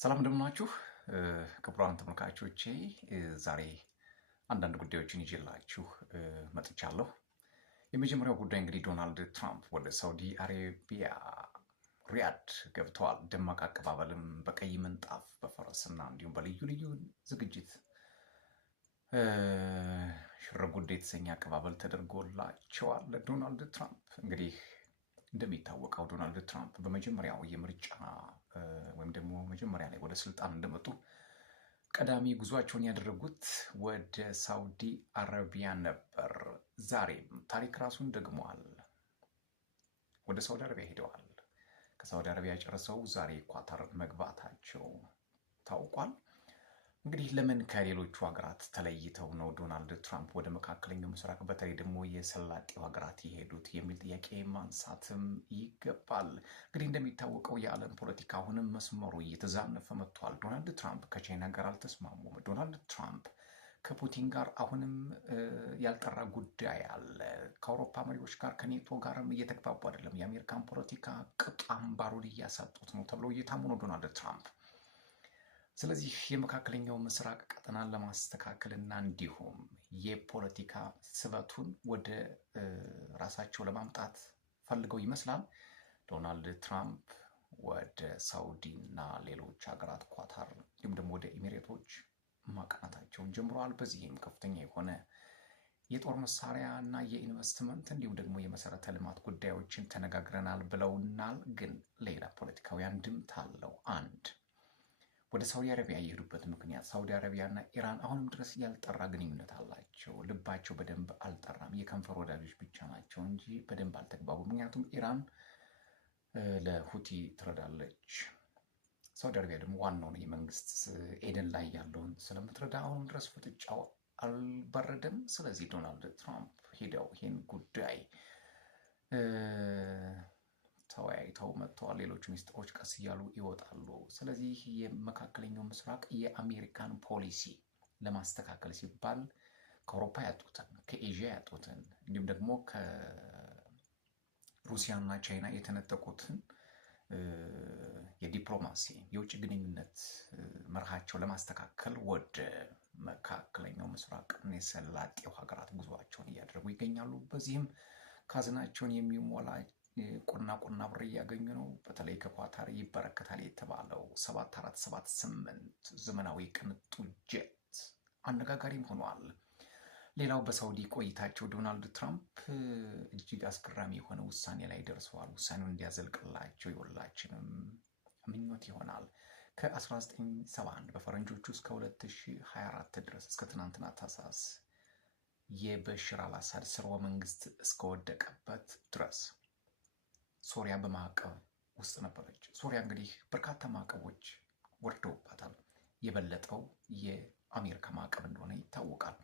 ሰላም እንደምናችሁ ክቡራን ተመልካቾቼ፣ ዛሬ አንዳንድ ጉዳዮችን ይዤላችሁ መጥቻለሁ። የመጀመሪያው ጉዳይ እንግዲህ ዶናልድ ትራምፕ ወደ ሳውዲ አረቢያ ሪያድ ገብተዋል። ደማቅ አቀባበልም በቀይ ምንጣፍ በፈረስና እንዲሁም በልዩ ልዩ ዝግጅት ሽርጉድ የተሰኘ አቀባበል ተደርጎላቸዋል። ዶናልድ ትራምፕ እንግዲህ እንደሚታወቀው ዶናልድ ትራምፕ በመጀመሪያው የምርጫ ወይም ደግሞ መጀመሪያ ላይ ወደ ስልጣን እንደመጡ ቀዳሚ ጉዟቸውን ያደረጉት ወደ ሳውዲ አረቢያ ነበር። ዛሬም ታሪክ ራሱን ደግመዋል። ወደ ሳውዲ አረቢያ ሄደዋል። ከሳውዲ አረቢያ ጨርሰው ዛሬ ኳታር መግባታቸው ታውቋል። እንግዲህ ለምን ከሌሎቹ ሀገራት ተለይተው ነው ዶናልድ ትራምፕ ወደ መካከለኛው ምስራቅ በተለይ ደግሞ የሰላጤው ሀገራት የሄዱት የሚል ጥያቄ ማንሳትም ይገባል። እንግዲህ እንደሚታወቀው የዓለም ፖለቲካ አሁንም መስመሩ እየተዛነፈ መጥቷል። ዶናልድ ትራምፕ ከቻይና ጋር አልተስማሙም። ዶናልድ ትራምፕ ከፑቲን ጋር አሁንም ያልጠራ ጉዳይ አለ። ከአውሮፓ መሪዎች ጋር ከኔቶ ጋርም እየተግባቡ አይደለም። የአሜሪካን ፖለቲካ ቅጥ አምባሩን እያሳጡት ነው ተብሎ እየታሙ ነው ዶናልድ ትራምፕ። ስለዚህ የመካከለኛው ምስራቅ ቀጠናን ለማስተካከልና እንዲሁም የፖለቲካ ስበቱን ወደ ራሳቸው ለማምጣት ፈልገው ይመስላል ዶናልድ ትራምፕ ወደ ሳውዲ እና ሌሎች ሀገራት ኳታር እንዲሁም ደግሞ ወደ ኤሚሬቶች ማቅናታቸውን ጀምረዋል። በዚህም ከፍተኛ የሆነ የጦር መሳሪያ እና የኢንቨስትመንት እንዲሁም ደግሞ የመሰረተ ልማት ጉዳዮችን ተነጋግረናል ብለውናል። ግን ሌላ ፖለቲካዊ አንድምታ አለው። አንድ ወደ ሳውዲ አረቢያ የሄዱበት ምክንያት ሳውዲ አረቢያና ኢራን አሁንም ድረስ ያልጠራ ግንኙነት አላቸው። ልባቸው በደንብ አልጠራም። የከንፈር ወዳጆች ብቻ ናቸው እንጂ በደንብ አልተግባቡም። ምክንያቱም ኢራን ለሁቲ ትረዳለች። ሳውዲ አረቢያ ደግሞ ዋናውን የመንግስት ኤደን ላይ ያለውን ስለምትረዳ አሁንም ድረስ ፍጥጫው አልበረደም። ስለዚህ ዶናልድ ትራምፕ ሄደው ይህን ጉዳይ ተወያይተው መጥተዋል። ሌሎች ሚስጥሮች ቀስ እያሉ ይወጣሉ። ስለዚህ የመካከለኛው ምስራቅ የአሜሪካን ፖሊሲ ለማስተካከል ሲባል ከአውሮፓ ያጡትን፣ ከኤዥያ ያጡትን እንዲሁም ደግሞ ከሩሲያና ቻይና የተነጠቁትን የዲፕሎማሲ የውጭ ግንኙነት መርሃቸው ለማስተካከል ወደ መካከለኛው ምስራቅ የሰላጤው ሀገራት ጉዟቸውን እያደረጉ ይገኛሉ። በዚህም ካዝናቸውን የሚሞላ ቁና ብር እያገኙ ነው። በተለይ ከኳታር ይበረከታል የተባለው 7478 ዘመናዊ ቅንጡ ጀት አነጋጋሪም ሆኗል። ሌላው በሳውዲ ቆይታቸው ዶናልድ ትራምፕ እጅግ አስገራሚ የሆነ ውሳኔ ላይ ደርሰዋል። ውሳኔውን እንዲያዘልቅላቸው የሁላችንም ምኞት ይሆናል። ከ1971 በፈረንጆቹ እስከ 2024 ድረስ እስከ ትናንትና ታህሳስ የበሽር አልአሳድ ስርወ መንግስት እስከወደቀበት ድረስ ሶሪያ በማዕቀብ ውስጥ ነበረች። ሶሪያ እንግዲህ በርካታ ማዕቀቦች ወርደውባታል። የበለጠው የአሜሪካ ማዕቀብ እንደሆነ ይታወቃል።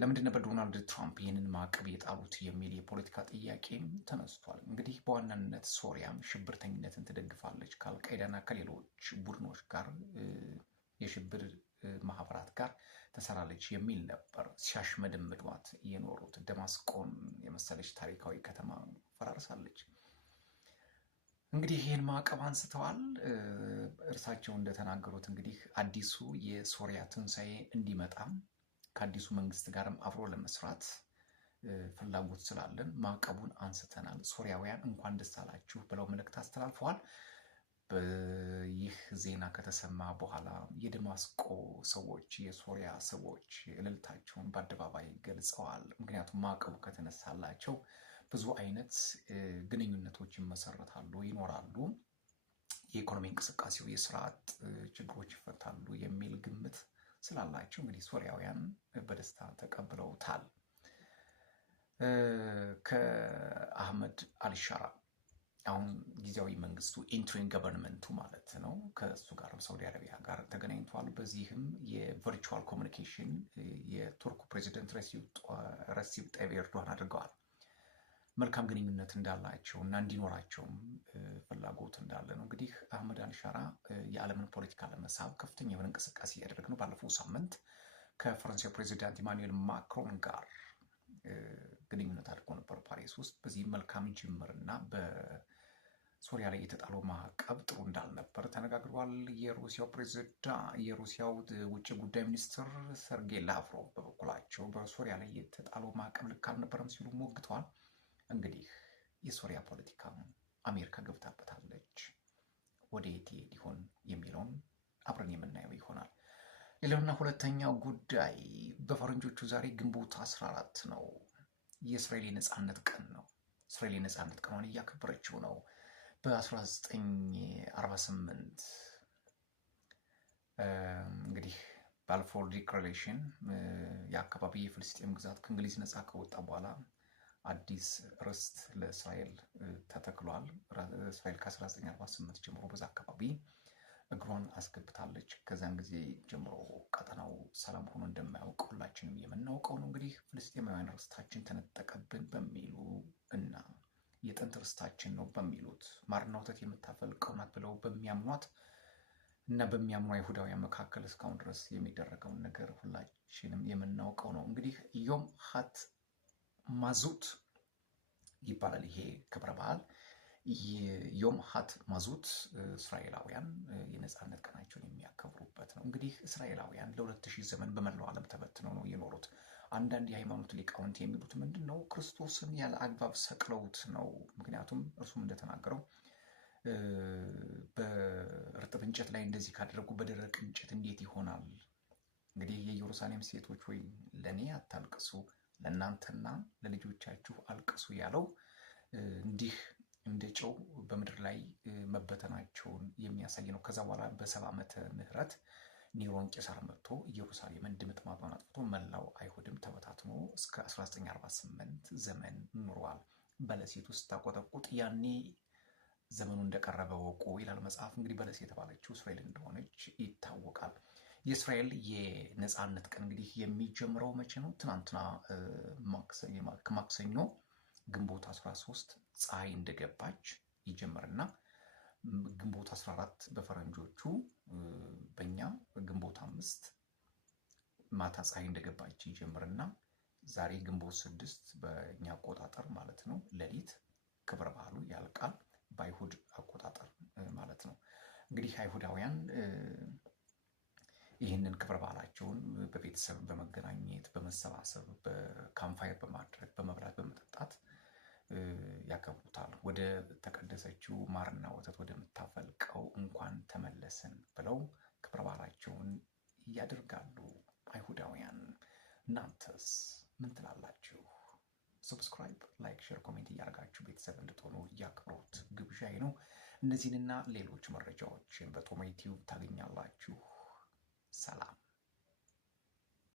ለምንድን ነበር ዶናልድ ትራምፕ ይህንን ማዕቀብ የጣሉት የሚል የፖለቲካ ጥያቄም ተነስቷል። እንግዲህ በዋናነት ሶሪያም ሽብርተኝነትን ትደግፋለች ከአልቃይዳና ከሌሎች ቡድኖች ጋር የሽብር ማህበራት ጋር ተሰራለች የሚል ነበር ሲያሽመደምዷት የኖሩት። ደማስቆን የመሰለች ታሪካዊ ከተማ ፈራርሳለች። እንግዲህ ይህን ማዕቀብ አንስተዋል። እርሳቸው እንደተናገሩት እንግዲህ አዲሱ የሶሪያ ትንሣኤ እንዲመጣም ከአዲሱ መንግስት ጋርም አብሮ ለመስራት ፍላጎት ስላለን ማዕቀቡን አንስተናል፣ ሶሪያውያን እንኳን ደስ አላችሁ ብለው መልእክት አስተላልፈዋል። ይህ ዜና ከተሰማ በኋላ የደማስቆ ሰዎች፣ የሶሪያ ሰዎች እልልታቸውን በአደባባይ ገልጸዋል። ምክንያቱም ማዕቀቡ ከተነሳላቸው ብዙ አይነት ግንኙነቶች ይመሰረታሉ፣ ይኖራሉ፣ የኢኮኖሚ እንቅስቃሴው፣ የስራ አጥ ችግሮች ይፈታሉ የሚል ግምት ስላላቸው እንግዲህ ሶሪያውያን በደስታ ተቀብለውታል። ከአህመድ አልሻራ አሁን ጊዜያዊ መንግስቱ ኢንትሪም ገቨርንመንቱ ማለት ነው ከእሱ ጋርም ሳውዲ አረቢያ ጋር ተገናኝተዋል። በዚህም የቨርቹዋል ኮሚኒኬሽን የቱርኩ ፕሬዚደንት ረሲብ ጣይብ ኤርዶሃን አድርገዋል። መልካም ግንኙነት እንዳላቸው እና እንዲኖራቸውም ፍላጎት እንዳለ ነው። እንግዲህ አህመድ አልሻራ የዓለምን ፖለቲካ ለመሳብ ከፍተኛ የሆነ እንቅስቃሴ እያደረገ ነው። ባለፈው ሳምንት ከፈረንሳይ ፕሬዚዳንት ኢማኑኤል ማክሮን ጋር ግንኙነት አድርጎ ነበር ፓሪስ ውስጥ። በዚህ መልካም ጅምርና በሶሪያ ላይ የተጣለው ማዕቀብ ጥሩ እንዳልነበር ተነጋግሮ ተብሏል። የሩሲያው ውጭ ጉዳይ ሚኒስትር ሰርጌይ ላቭሮቭ በበኩላቸው በሶሪያ ላይ የተጣለው ማዕቀብ ልክ አልነበረም ሲሉ ሞግተዋል። እንግዲህ የሶሪያ ፖለቲካ አሜሪካ ገብታበታለች። ወደ የት ይሄድ ይሆን የሚለውን አብረን የምናየው ይሆናል። ሌላውና ሁለተኛው ጉዳይ በፈረንጆቹ ዛሬ ግንቦት 14 ነው። የእስራኤል የነጻነት ቀን ነው። እስራኤል የነጻነት ቀኗን እያከበረችው ነው። በ1948 እንግዲህ ባልፎር ዲክላሬሽን የአካባቢ የፍልስጤም ግዛት ከእንግሊዝ ነጻ ከወጣ በኋላ አዲስ ርስት ለእስራኤል ተተክሏል። እስራኤል ከ1948 ጀምሮ በዛ አካባቢ እግሯን አስገብታለች። ከዛን ጊዜ ጀምሮ ቀጠናው ሰላም ሆኖ እንደማያውቅ ሁላችንም የምናውቀው ነው። እንግዲህ ፍልስጤማውያን ርስታችን ተነጠቀብን በሚሉ እና የጥንት ርስታችን ነው በሚሉት ማርና ወተት የምታፈልቀው ናት ብለው በሚያምኗት እና በሚያምኑ አይሁዳውያን መካከል እስካሁን ድረስ የሚደረገውን ነገር ሁላችንም የምናውቀው ነው። እንግዲህ ዮም ሀት ማዙት ይባላል ይሄ ክብረ በዓል። ዮም ሀት ማዙት እስራኤላውያን የነጻነት ቀናቸውን የሚያከብሩበት ነው። እንግዲህ እስራኤላውያን ለ2000 ዘመን በመላው ዓለም ተበትነው ነው የኖሩት። አንዳንድ የሃይማኖት ሊቃውንት የሚሉት ምንድን ነው? ክርስቶስን ያለ አግባብ ሰቅለውት ነው። ምክንያቱም እርሱም እንደተናገረው በእርጥብ እንጨት ላይ እንደዚህ ካደረጉ በደረቅ እንጨት እንዴት ይሆናል? እንግዲህ የኢየሩሳሌም ሴቶች ወይ ለእኔ አታልቅሱ፣ ለእናንተና ለልጆቻችሁ አልቅሱ ያለው እንዲህ እንደ ጨው በምድር ላይ መበተናቸውን የሚያሳይ ነው። ከዛ በኋላ በ70 ዓመተ ምህረት ኒሮን ቄሳር መጥቶ ኢየሩሳሌምን ድምጥማጧን አጥፍቶ መላው አይሁድም ተበታትኖ እስከ 1948 ዘመን ኑሯል። በለሴት ውስጥ ታቆጠቁጥ ያኔ ዘመኑ እንደቀረበ ወቁ ይላል መጽሐፍ። እንግዲህ በለስ የተባለችው እስራኤል እንደሆነች ይታወቃል። የእስራኤል የነጻነት ቀን እንግዲህ የሚጀምረው መቼ ነው? ትናንትና ማክሰኞ ግንቦት 13 ፀሐይ እንደገባች ይጀምርና ግንቦት 14 በፈረንጆቹ በእኛ ግንቦት 5 ማታ ፀሐይ እንደገባች ይጀምርና ዛሬ ግንቦት 6 በእኛ አቆጣጠር ማለት ነው ሌሊት ክብረ በዓሉ ያልቃል። በአይሁድ አቆጣጠር ማለት ነው። እንግዲህ አይሁዳውያን ይህንን ክብረ በዓላቸውን በቤተሰብ በመገናኘት በመሰባሰብ በካምፋየር በማድረግ በመብላት በመጠጣት ያከብሩታል። ወደ ተቀደሰችው ማርና ወተት ወደምታፈልቀው እንኳን ተመለስን ብለው ክብረ በዓላቸውን ያደርጋሉ አይሁዳውያን። እናንተስ ምን ትላላችሁ? ሰብስክራይብ፣ ላይክ፣ ሼር፣ ኮሜንት እያደረጋችሁ ቤተሰብ እንድትሆኑ የአክብሮት ግብዣዬ ነው። እነዚህንና ሌሎች መረጃዎችን በቶማ ዩቲዩብ ታገኛላችሁ።